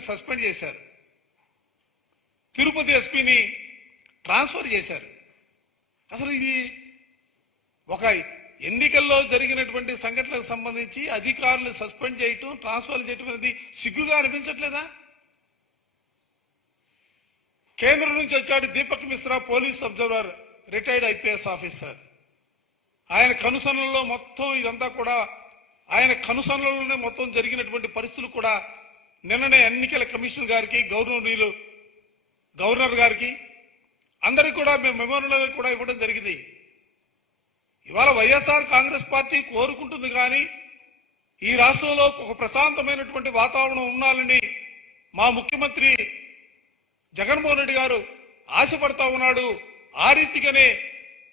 Suspend చేశారు. తిరుపతి ఎస్పీని transfer చేశారు. అసలు ఇది ఒక ఎన్నికల్లో జరిగినటువంటి సంఘటనలకు సంబంధించి అధికారులు సస్పెండ్ చేయటం ట్రాన్స్ఫర్ చేయటం అనేది సిగ్గుగా అనిపించట్లేదా? కేంద్రం నుంచి వచ్చాడు Deepak Mishra police observer retired IPS officer. ఆయన కనుసనలలో మొత్తం ఇదంతా కూడా ఆయన కనుసనలోనే మొత్తం జరిగినటువంటి పరిస్థితులు కూడా నిన్ననే ఎన్నికల కమిషన్ గారికి గవర్నర్లు గవర్నర్ గారికి అందరికి కూడా మేము మెమోరియల్ కూడా ఇవ్వడం జరిగింది. ఇవాళ వైఎస్ఆర్ కాంగ్రెస్ పార్టీ కోరుకుంటుంది కానీ ఈ రాష్ట్రంలో ఒక ప్రశాంతమైనటువంటి వాతావరణం ఉండాలని మా ముఖ్యమంత్రి జగన్మోహన్ రెడ్డి గారు ఆశపడతా ఉన్నాడు. ఆ రీతిగానే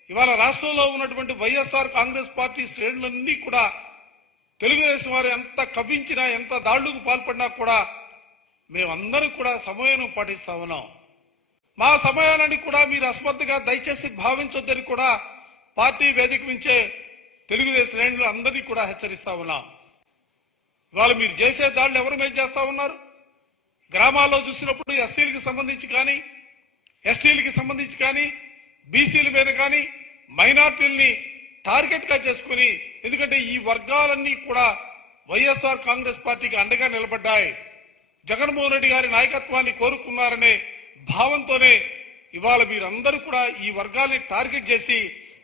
ఇవాళ రాష్ట్రంలో ఉన్నటువంటి వైఎస్ఆర్ కాంగ్రెస్ పార్టీ శ్రేణులన్నీ కూడా తెలుగుదేశం వారు ఎంత కవ్వించినా ఎంత దాళ్ళకు పాల్పడినా కూడా మేమందరం కూడా సమయం పాటిస్తా ఉన్నాం. మా సమయాన్ని కూడా మీరు అస్మర్థగా దయచేసి భావించొద్దని కూడా పార్టీ వేదిక నుంచే తెలుగుదేశం శ్రేణులు అందరినీ కూడా హెచ్చరిస్తా ఉన్నాం. ఇవాళ మీరు చేసే దాడులు ఎవరు మీద చేస్తా ఉన్నారు? గ్రామాల్లో చూసినప్పుడు ఎస్సీలకు సంబంధించి కానీ ఎస్టీలకి సంబంధించి కానీ బీసీల మీద కానీ మైనార్టీల్ని టార్గెట్గా చేసుకుని ఎందుకంటే ఈ వర్గాలన్నీ కూడా వైఎస్ఆర్ కాంగ్రెస్ పార్టీకి అండగా నిలబడ్డాయి. జగన్మోహన్ రెడ్డి గారి నాయకత్వాన్ని కోరుకున్నారనే భావంతోనే ఇవాళ మీరందరూ కూడా ఈ వర్గాల్ని టార్గెట్ చేసి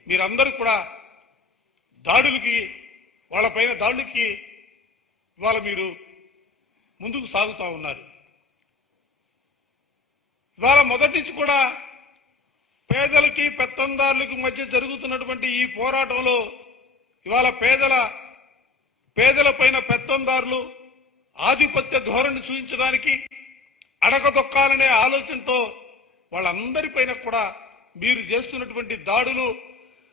మీరందరూ కూడా దాడులకి వాళ్ళపైన దాడులకి ఇవాళ మీరు ముందుకు సాగుతా ఉన్నారు. ఇవాళ మొదటి నుంచి కూడా పేదలకి పెత్తందారులకు మధ్య జరుగుతున్నటువంటి ఈ పోరాటంలో ఇవాళ పేదల పేదల పైన పెత్తందారులు ఆధిపత్య ధోరణి చూపించడానికి అడగదొక్కాలనే ఆలోచనతో వాళ్ళందరిపైన కూడా మీరు చేస్తున్నటువంటి దాడులు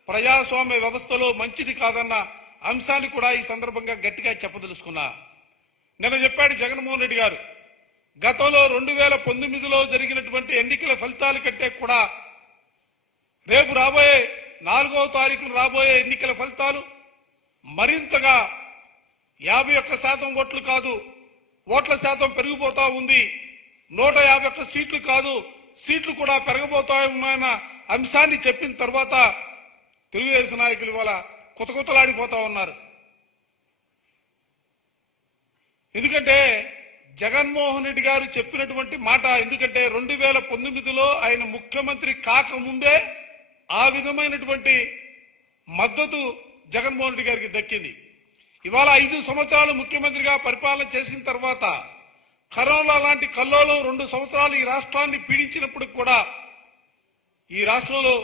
ప్రజాస్వామ్య వ్యవస్థలో మంచిది కాదన్న అంశాన్ని కూడా ఈ సందర్భంగా గట్టిగా చెప్పదలుచుకున్నా. నిన్న చెప్పాడు జగన్మోహన్ రెడ్డి గారు గతంలో రెండు వేల పంతొమ్మిదిలో జరిగినటువంటి ఎన్నికల ఫలితాల కంటే కూడా రేపు రాబోయే నాలుగవ తారీఖున రాబోయే ఎన్నికల ఫలితాలు మరింతగా యాభై ఒక్క శాతం ఓట్లు కాదు ఓట్ల శాతం పెరిగిపోతా ఉంది. నూట యాభై ఒక్క సీట్లు కాదు సీట్లు కూడా పెరగబోతాయన్న అంశాన్ని చెప్పిన తర్వాత తెలుగుదేశం నాయకులు ఇవాళ కొత్త ఉన్నారు. ఎందుకంటే జగన్మోహన్ రెడ్డి గారు చెప్పినటువంటి మాట ఎందుకంటే రెండు వేల పంతొమ్మిదిలో ఆయన ముఖ్యమంత్రి కాకముందే ఆ విధమైనటువంటి మద్దతు జగన్మోహన్ రెడ్డి గారికి దక్కింది. ఇవాళ ఐదు సంవత్సరాలు ముఖ్యమంత్రిగా పరిపాలన చేసిన తర్వాత కరోనా లాంటి కల్లోలం రెండు సంవత్సరాలు ఈ రాష్ట్రాన్ని పీడించినప్పుడు కూడా ఈ రాష్ట్రంలో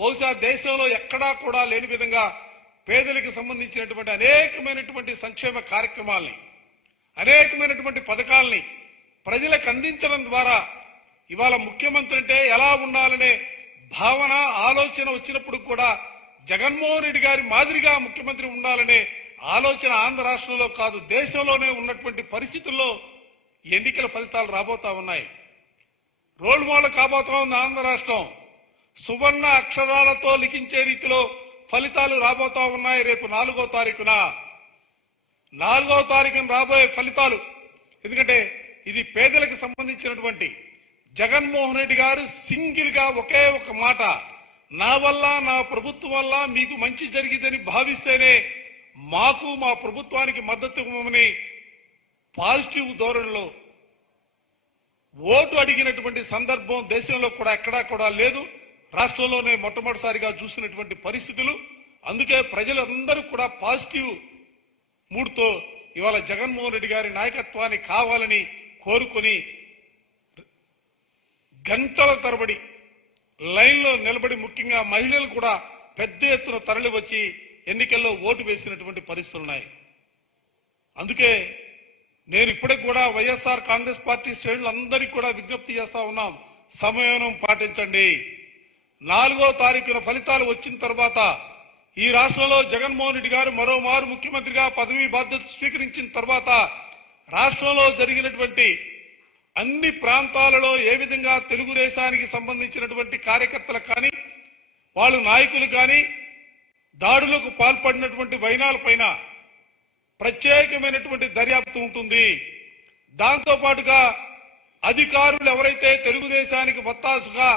బహుశా దేశంలో ఎక్కడా కూడా లేని విధంగా పేదలకు సంబంధించినటువంటి అనేకమైనటువంటి సంక్షేమ కార్యక్రమాల్ని అనేకమైనటువంటి పథకాల్ని ప్రజలకు అందించడం ద్వారా ఇవాళ ముఖ్యమంత్రి అంటే ఎలా ఉండాలనే భావన ఆలోచన వచ్చినప్పుడు కూడా జగన్మోహన్ రెడ్డి గారి మాదిరిగా ముఖ్యమంత్రి ఉండాలనే ఆలోచన ఆంధ్ర రాష్ట్రంలో కాదు దేశంలోనే ఉన్నటువంటి పరిస్థితుల్లో ఎన్నికల ఫలితాలు రాబోతా ఉన్నాయి. రోల్ మోడల్ కాబోతా ఉంది ఆంధ్ర రాష్ట్రం. సువర్ణ అక్షరాలతో లిఖించే రీతిలో ఫలితాలు రాబోతా ఉన్నాయి రేపు నాలుగో తారీఖున. నాలుగో తారీఖున రాబోయే ఫలితాలు ఎందుకంటే ఇది పేదలకు సంబంధించినటువంటి జగన్మోహన్ రెడ్డి గారు సింగిల్గా ఒకే ఒక మాట. నా వల్ల నా ప్రభుత్వం వల్ల మీకు మంచి జరిగిందని భావిస్తేనే మాకు మా ప్రభుత్వానికి మద్దతు ఇవ్వమని పాజిటివ్ ధోరణిలో ఓటు అడిగినటువంటి సందర్భం దేశంలో కూడా ఎక్కడా కూడా లేదు. రాష్ట్రంలోనే మొట్టమొదటిసారిగా చూసినటువంటి పరిస్థితులు. అందుకే ప్రజలందరూ కూడా పాజిటివ్ మూడ్తో ఇవాళ జగన్మోహన్ రెడ్డి గారి నాయకత్వాన్ని కావాలని కోరుకొని గంటల తరబడి లైన్లో నిలబడి ముఖ్యంగా మహిళలు కూడా పెద్ద ఎత్తున తరలి వచ్చి ఎన్నికల్లో ఓటు వేసినటువంటి పరిస్థితులు ఉన్నాయి. అందుకే నేను ఇప్పటికి కూడా వైఎస్ఆర్ కాంగ్రెస్ పార్టీ శ్రేణులందరికీ కూడా విజ్ఞప్తి చేస్తా ఉన్నాం. సమయం పాటించండి. నాలుగో తారీఖున ఫలితాలు వచ్చిన తర్వాత ఈ రాష్ట్రంలో జగన్మోహన్ రెడ్డి గారు మరోమారు ముఖ్యమంత్రిగా పదవీ బాధ్యత స్వీకరించిన తర్వాత రాష్ట్రంలో జరిగినటువంటి అన్ని ప్రాంతాలలో ఏ విధంగా తెలుగుదేశానికి సంబంధించినటువంటి కార్యకర్తలు కానీ వాళ్ళు నాయకులు కానీ దాడులకు పాల్పడినటువంటి వైనాల పైన ప్రత్యేకమైనటువంటి దర్యాప్తు ఉంటుంది. దాంతో పాటుగా అధికారులు ఎవరైతే తెలుగుదేశానికి వత్తాసుగా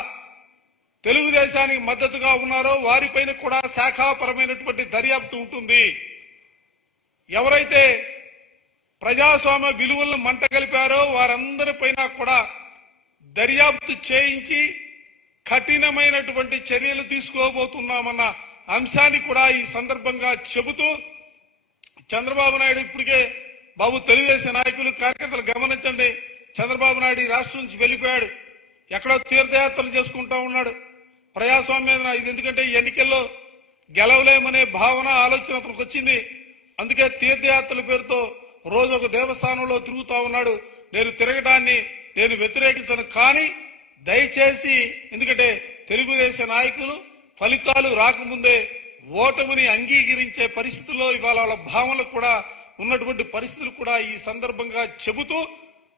తెలుగుదేశానికి మద్దతుగా ఉన్నారో వారిపైన కూడా శాఖాపరమైనటువంటి దర్యాప్తు ఉంటుంది. ఎవరైతే ప్రజాస్వామ్య విలువలను మంట కలిపారో వారందరిపైన కూడా దర్యాప్తు చేయించి కఠినమైనటువంటి చర్యలు తీసుకోబోతున్నామన్న అంశాన్ని కూడా ఈ సందర్భంగా చెబుతూ చంద్రబాబు నాయుడు ఇప్పటికే బాబు తెలుగుదేశం నాయకులు కార్యకర్తలు గమనించండి. చంద్రబాబు నాయుడు ఈ రాష్ట్రం నుంచి వెళ్ళిపోయాడు. ఎక్కడో తీర్థయాత్రలు చేసుకుంటా ఉన్నాడు. ప్రజాస్వామ్యం ఇది ఎందుకంటే ఎన్నికల్లో గెలవలేమనే భావన ఆలోచన అతనికి వచ్చింది. అందుకే తీర్థయాత్రల పేరుతో రోజు ఒక దేవస్థానంలో తిరుగుతా ఉన్నాడు. నేను తిరగడాన్ని నేను వ్యతిరేకించను. కానీ దయచేసి ఎందుకంటే తెలుగుదేశం నాయకులు ఫలితాలు రాకముందే ఓటమిని అంగీకరించే పరిస్థితుల్లో ఇవాళ వాళ్ళ భావనలు కూడా ఉన్నటువంటి పరిస్థితులు కూడా ఈ సందర్భంగా చెబుతూ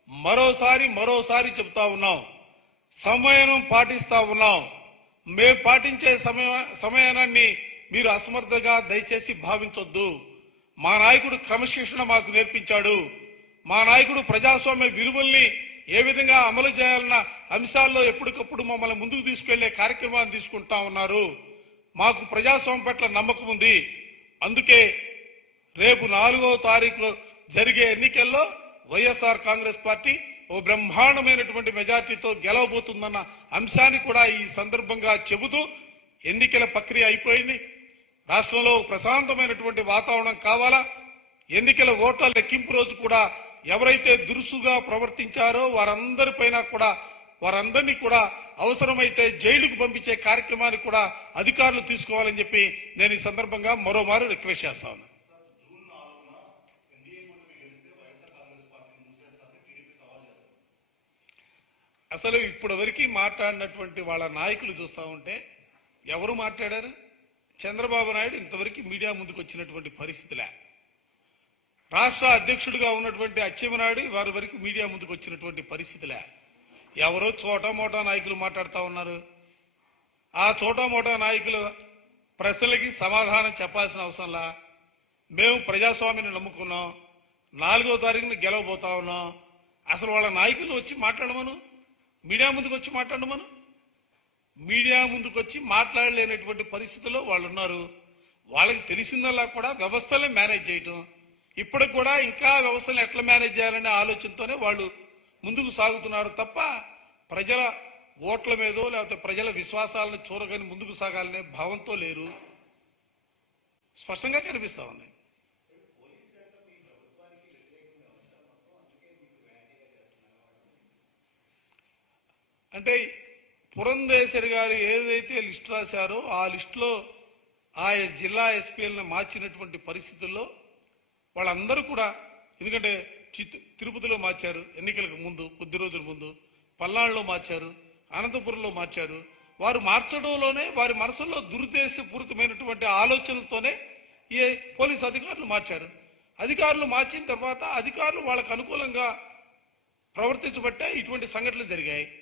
మరోసారి మరోసారి చెబుతా ఉన్నాం. సమయం పాటిస్తా ఉన్నాం. మేము పాటించే సమయ సమయాన్ని మీరు అసమర్థగా దయచేసి భావించొద్దు. మా నాయకుడు క్రమశిక్షణ మాకు నేర్పించాడు. మా నాయకుడు ప్రజాస్వామ్య విలువల్ని ఏ విధంగా అమలు చేయాలన్న అంశాల్లో ఎప్పటికప్పుడు మమ్మల్ని ముందుకు తీసుకెళ్ళే కార్యక్రమాన్ని తీసుకుంటా ఉన్నారు. మాకు ప్రజాస్వామ్యం పట్ల నమ్మకం ఉంది. అందుకే రేపు నాలుగో తారీఖు జరిగే ఎన్నికల్లో వైఎస్ఆర్ కాంగ్రెస్ పార్టీ ఓ బ్రహ్మాండమైనటువంటి మెజార్టీతో గెలవబోతుందన్న అంశాన్ని కూడా ఈ సందర్భంగా చెబుతూ ఎన్నికల ప్రక్రియ అయిపోయింది. రాష్ట్రంలో ప్రశాంతమైనటువంటి వాతావరణం కావాలా? ఎన్నికల ఓట్ల లెక్కింపు రోజు కూడా ఎవరైతే దురుసుగా ప్రవర్తించారో వారందరిపైన కూడా వారందరినీ కూడా అవసరమైతే జైలుకు పంపించే కార్యక్రమాన్ని కూడా అధికారులు తీసుకోవాలని చెప్పి నేను ఈ సందర్భంగా మరోమారు రిక్వెస్ట్ చేస్తా అసలు ఇప్పటివరకు మాట్లాడినటువంటి వాళ్ళ నాయకులు చూస్తా ఉంటే ఎవరు మాట్లాడారు? చంద్రబాబు నాయుడు ఇంతవరకు మీడియా ముందుకు వచ్చినటువంటి పరిస్థితిలే. రాష్ట్ర అధ్యక్షుడిగా ఉన్నటువంటి అచ్చెమనాయుడు వారి వరకు మీడియా ముందుకు వచ్చినటువంటి పరిస్థితిలే. ఎవరో చోటా మోటా నాయకులు మాట్లాడుతూ ఉన్నారు. ఆ చోటా మోటా నాయకులు ప్రశ్నలకి సమాధానం చెప్పాల్సిన అవసరంలా మేము ప్రజాస్వామ్యాన్ని నమ్ముకున్నాం. నాలుగో తారీఖున గెలవబోతా ఉన్నాం. అసలు వాళ్ళ నాయకులు వచ్చి మాట్లాడమను? మీడియా ముందుకు వచ్చి మాట్లాడమను? మీడియా ముందుకు వచ్చి మాట్లాడలేనటువంటి పరిస్థితిలో వాళ్ళు ఉన్నారు వాళ్ళకి తెలిసిందల్లా కూడా వ్యవస్థలే మేనేజ్ చేయటం. ఇప్పటికి కూడా ఇంకా వ్యవస్థలు ఎట్లా మేనేజ్ చేయాలనే ఆలోచనతోనే వాళ్ళు ముందుకు సాగుతున్నారు తప్ప ప్రజల ఓట్ల మీదో లేకపోతే ప్రజల విశ్వాసాలను చూరగని ముందుకు సాగాలనే భావంతో లేరు. స్పష్టంగా కనిపిస్తా ఉంది. అంటే పురంధేశ్వరి గారు ఏదైతే లిస్ట్ రాశారో ఆ లిస్టులో ఆయా జిల్లా ఎస్పీలను మార్చినటువంటి పరిస్థితుల్లో వాళ్ళందరూ కూడా ఎందుకంటే తిరుపతిలో మార్చారు ఎన్నికలకు ముందు కొద్ది రోజుల ముందు పల్నాడులో మార్చారు అనంతపురంలో మార్చారు. వారు మార్చడంలోనే వారి మనసులో దురుద్దేశపూరితమైనటువంటి ఆలోచనలతోనే ఈ పోలీసు అధికారులు మార్చారు. అధికారులు మార్చిన తర్వాత అధికారులు వాళ్ళకు అనుకూలంగా ప్రవర్తించబట్టే ఇటువంటి సంఘటనలు జరిగాయి.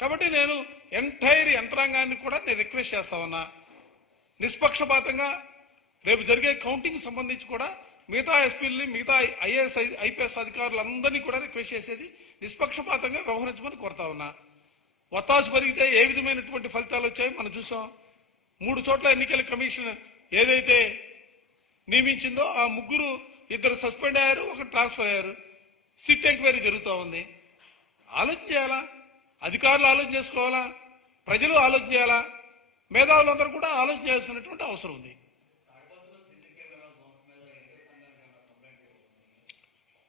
కాబట్టి నేను ఎంటైర్ యంత్రాంగాన్ని కూడా నేను రిక్వెస్ట్ చేస్తా ఉన్నా. నిష్పక్షపాతంగా రేపు జరిగే కౌంటింగ్ సంబంధించి కూడా మిగతా ఎస్పీలని మిగతా ఐఏఎస్ ఐపీఎస్ అధికారులందరినీ కూడా రిక్వెస్ట్ చేసేది నిష్పక్షపాతంగా వ్యవహరించమని కోరుతా ఉన్నా. ఒత్తాసు పెరిగితే ఏ విధమైనటువంటి ఫలితాలు వచ్చాయో మనం చూసాం. మూడు చోట్ల ఎన్నికల కమిషన్ ఏదైతే నియమించిందో ఆ ముగ్గురు ఇద్దరు సస్పెండ్ అయ్యారు ఒకరు ట్రాన్స్ఫర్ అయ్యారు. సిట్ ఎంక్వైరీ జరుగుతూ ఉంది. ఆలోచన చేయాలా? అధికారులు ఆలోచన చేసుకోవాలా? ప్రజలు ఆలోచన చేయాలా? మేధావులందరూ కూడా ఆలోచన చేయాల్సినటువంటి అవసరం ఉంది.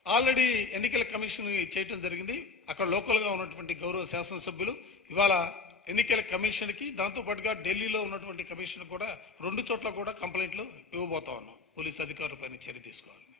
ఆల్రెడీ ఎన్నికల కమిషన్ చేయటం జరిగింది. అక్కడ లోకల్గా ఉన్నటువంటి గౌరవ శాసనసభ్యులు ఇవాళ ఎన్నికల కమిషన్కి దాంతోపాటుగా ఢిల్లీలో ఉన్నటువంటి కమిషన్ కూడా రెండు చోట్ల కూడా కంప్లైంట్లు ఇవ్వబోతా ఉన్నాం. పోలీస్ అధికారులపైన చర్య తీసుకోవాలి.